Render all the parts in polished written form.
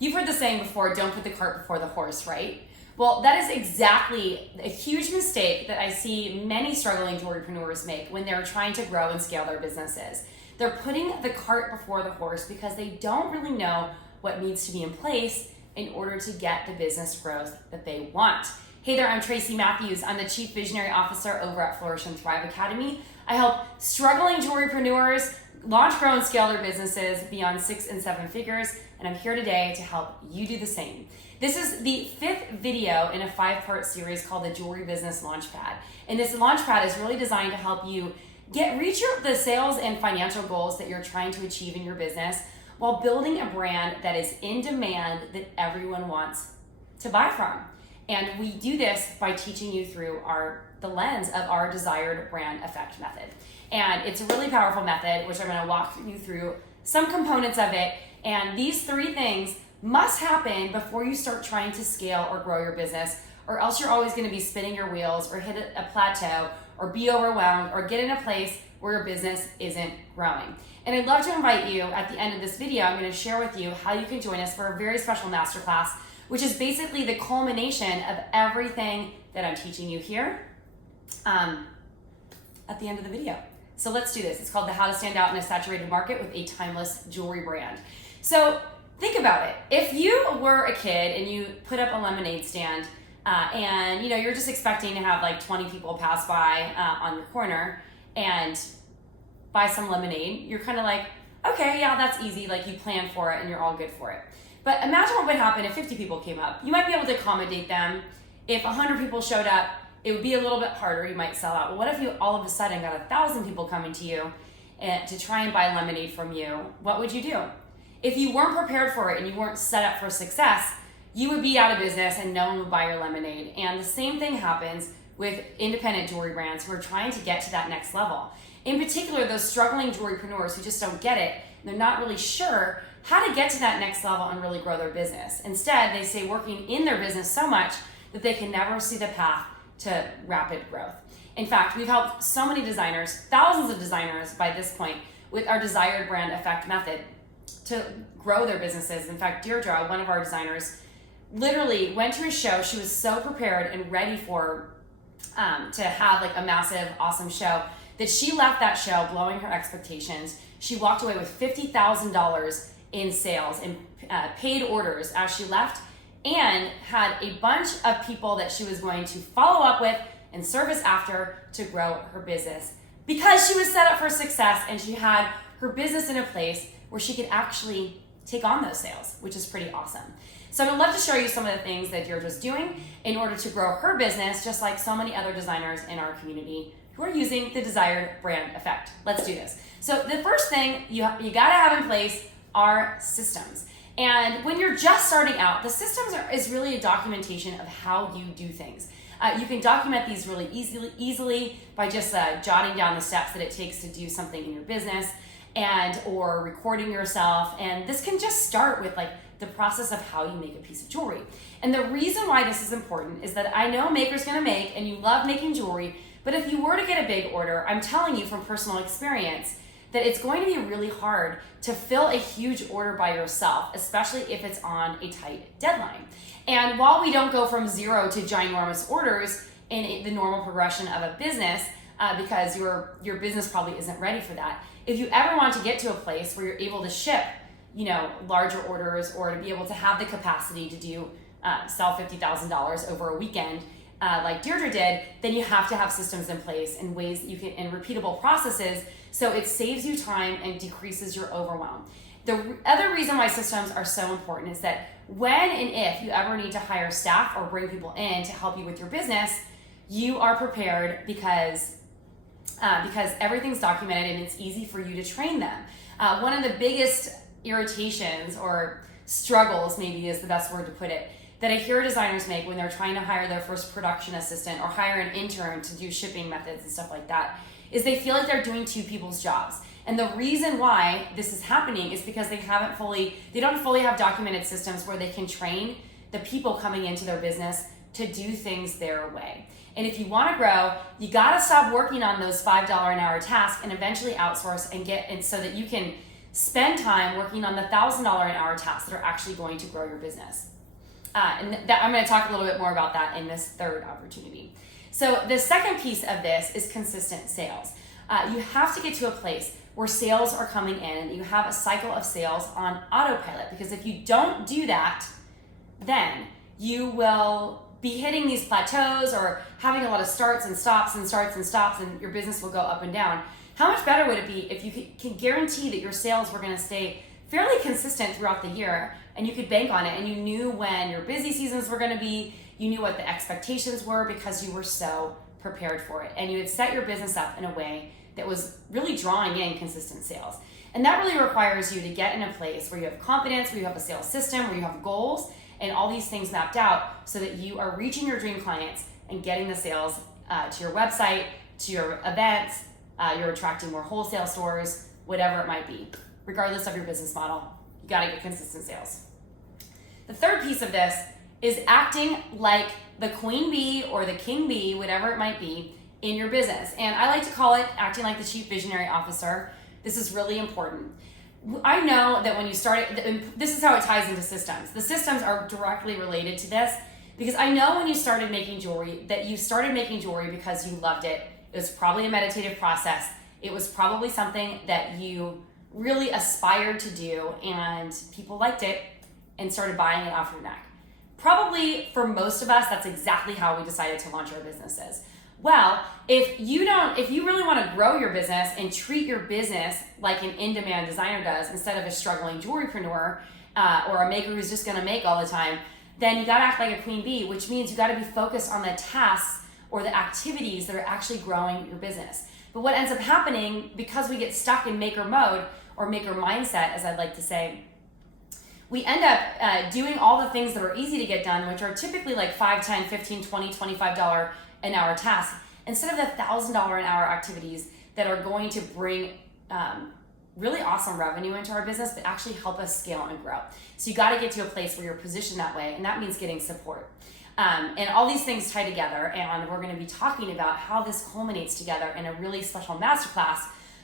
You've heard the saying before, don't put the cart before the horse, right? Well, that is exactly a huge mistake that I see many struggling jewelrypreneurs make when they're trying to grow and scale their businesses. They're putting the cart before the horse because they don't really know what needs to be in place in order to get the business growth that they want. Hey there, I'm Tracy Matthews. I'm the Chief Visionary Officer over at Flourish and Thrive Academy. I help struggling jewelrypreneurs launch, grow, and scale their businesses beyond 6 and 7 figures, and I'm here today to help you do the same. This is the 5th video in a 5-part series called the Jewelry Business Launchpad. And this Launchpad is really designed to help you reach the sales and financial goals that you're trying to achieve in your business while building a brand that is in demand that everyone wants to buy from. And we do this by teaching you through the lens of our desired brand effect method. And it's a really powerful method, which I'm going to walk you through some components of it. And these 3 things must happen before you start trying to scale or grow your business, or else you're always going to be spinning your wheels or hit a plateau or be overwhelmed or get in a place where your business isn't growing. And I'd love to invite you at the end of this video. I'm going to share with you how you can join us for a very special masterclass, which is basically the culmination of everything that I'm teaching you here at the end of the video. So let's do this. It's called the How to Stand Out in a Saturated Market with a Timeless Jewelry Brand. So think about it. If you were a kid and you put up a lemonade stand and you're just expecting to have like 20 people pass by on your corner and buy some lemonade, you're kind of like, okay, yeah, that's easy. Like you plan for it and you're all good for it. But imagine what would happen if 50 people came up. You might be able to accommodate them. If 100 people showed up, it would be a little bit harder. You might sell out. Well, what if you all of a sudden got 1,000 people coming to you to try and buy lemonade from you? What would you do? If you weren't prepared for it and you weren't set up for success, you would be out of business and no one would buy your lemonade. And the same thing happens with independent jewelry brands who are trying to get to that next level. In particular, those struggling jewelrypreneurs who just don't get it, and they're not really sure how to get to that next level and really grow their business. Instead, they stay working in their business so much that they can never see the path to rapid growth. In fact, we've helped so many designers, thousands of designers by this point, with our desired brand effect method to grow their businesses. In fact, Deirdre, one of our designers, literally went to a show. She was so prepared and ready to have like a massive, awesome show that she left that show blowing her expectations. She walked away with $50,000 in sales and paid orders as she left, and had a bunch of people that she was going to follow up with and service after to grow her business because she was set up for success and she had her business in a place where she could actually take on those sales, which is pretty awesome. So I would love to show you some of the things that Deirdre's doing in order to grow her business, just like so many other designers in our community who are using the desired brand effect. Let's do this. So the first thing you gotta have in place are systems. And when you're just starting out, the systems is really a documentation of how you do things. You can document these really easily by just jotting down the steps that it takes to do something in your business or recording yourself. And this can just start with like the process of how you make a piece of jewelry. And the reason why this is important is that I know maker's gonna make and you love making jewelry, but if you were to get a big order, I'm telling you from personal experience that it's going to be really hard to fill a huge order by yourself, especially if it's on a tight deadline. And while we don't go from 0 to ginormous orders in the normal progression of a business, because your business probably isn't ready for that, if you ever want to get to a place where you're able to ship, larger orders or to be able to have the capacity to sell $50,000 over a weekend, like Deirdre did, then you have to have systems in place and ways that you can, and repeatable processes, so it saves you time and decreases your overwhelm. The other reason why systems are so important is that when and if you ever need to hire staff or bring people in to help you with your business, you are prepared because everything's documented and it's easy for you to train them. One of the biggest irritations or struggles, maybe is the best word to put it, that I hear designers make when they're trying to hire their first production assistant or hire an intern to do shipping methods and stuff like that, is they feel like they're doing 2 people's jobs. And the reason why this is happening is because they don't fully have documented systems where they can train the people coming into their business to do things their way. And if you want to grow, you got to stop working on those $5 an hour tasks and eventually outsource and so that you can spend time working on the $1,000 an hour tasks that are actually going to grow your business. And I'm going to talk a little bit more about that in this third opportunity. So the second piece of this is consistent sales. You have to get to a place where sales are coming in and you have a cycle of sales on autopilot, because if you don't do that, then you will be hitting these plateaus or having a lot of starts and stops and starts and stops, and your business will go up and down. How much better would it be if you can guarantee that your sales were going to stay fairly consistent throughout the year, and you could bank on it, and you knew when your busy seasons were going to be, you knew what the expectations were because you were so prepared for it, and you had set your business up in a way that was really drawing in consistent sales. And that really requires you to get in a place where you have confidence, where you have a sales system, where you have goals, and all these things mapped out so that you are reaching your dream clients and getting the sales to your website, to your events, you're attracting more wholesale stores, whatever it might be. Regardless of your business model, you gotta get consistent sales. The third piece of this is acting like the queen bee or the king bee, whatever it might be, in your business. And I like to call it acting like the chief visionary officer. This is really important. I know that when you start, this is how it ties into systems. The systems are directly related to this, because I know when you started making jewelry, that you started making jewelry because you loved it. It was probably a meditative process. It was probably something that you really aspired to do, and people liked it and started buying it off your neck. Probably for most of us, that's exactly how we decided to launch our businesses. Well, if you really want to grow your business and treat your business like an in-demand designer does, instead of a struggling jewelrypreneur or a maker who's just going to make all the time, then you got to act like a queen bee, which means you got to be focused on the tasks or the activities that are actually growing your business. But what ends up happening, because we get stuck in maker mode or maker mindset, as I'd like to say, we end up doing all the things that are easy to get done, which are typically like $5, $10, $15, $20, $25 an hour tasks, instead of the $1,000 an hour activities that are going to bring really awesome revenue into our business, but actually help us scale and grow. So you got to get to a place where you're positioned that way, and that means getting support. And all these things tie together, and we're going to be talking about how this culminates together in a really special masterclass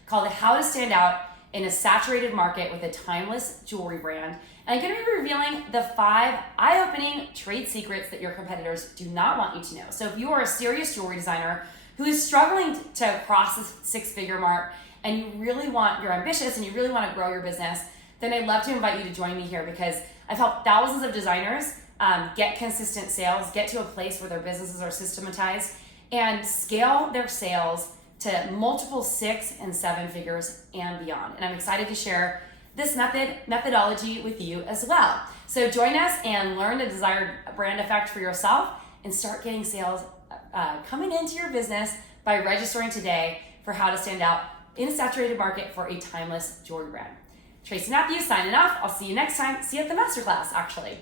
called How to Stand Out in a Saturated Market with a Timeless Jewelry Brand. And I'm going to be revealing the 5 eye-opening trade secrets that your competitors do not want you to know. So if you are a serious jewelry designer who is struggling to cross the 6-figure mark, and you're ambitious and you really want to grow your business, then I'd love to invite you to join me here, because I've helped thousands of designers get consistent sales, get to a place where their businesses are systematized, and scale their sales to multiple 6 and 7 figures and beyond. And I'm excited to share this methodology with you as well. So join us and learn the desired brand effect for yourself, and start getting sales coming into your business by registering today for How to Stand Out in a Saturated Market for a Timeless Jewelry Brand. Tracy Matthews signing off. I'll see you next time. See you at the masterclass, actually.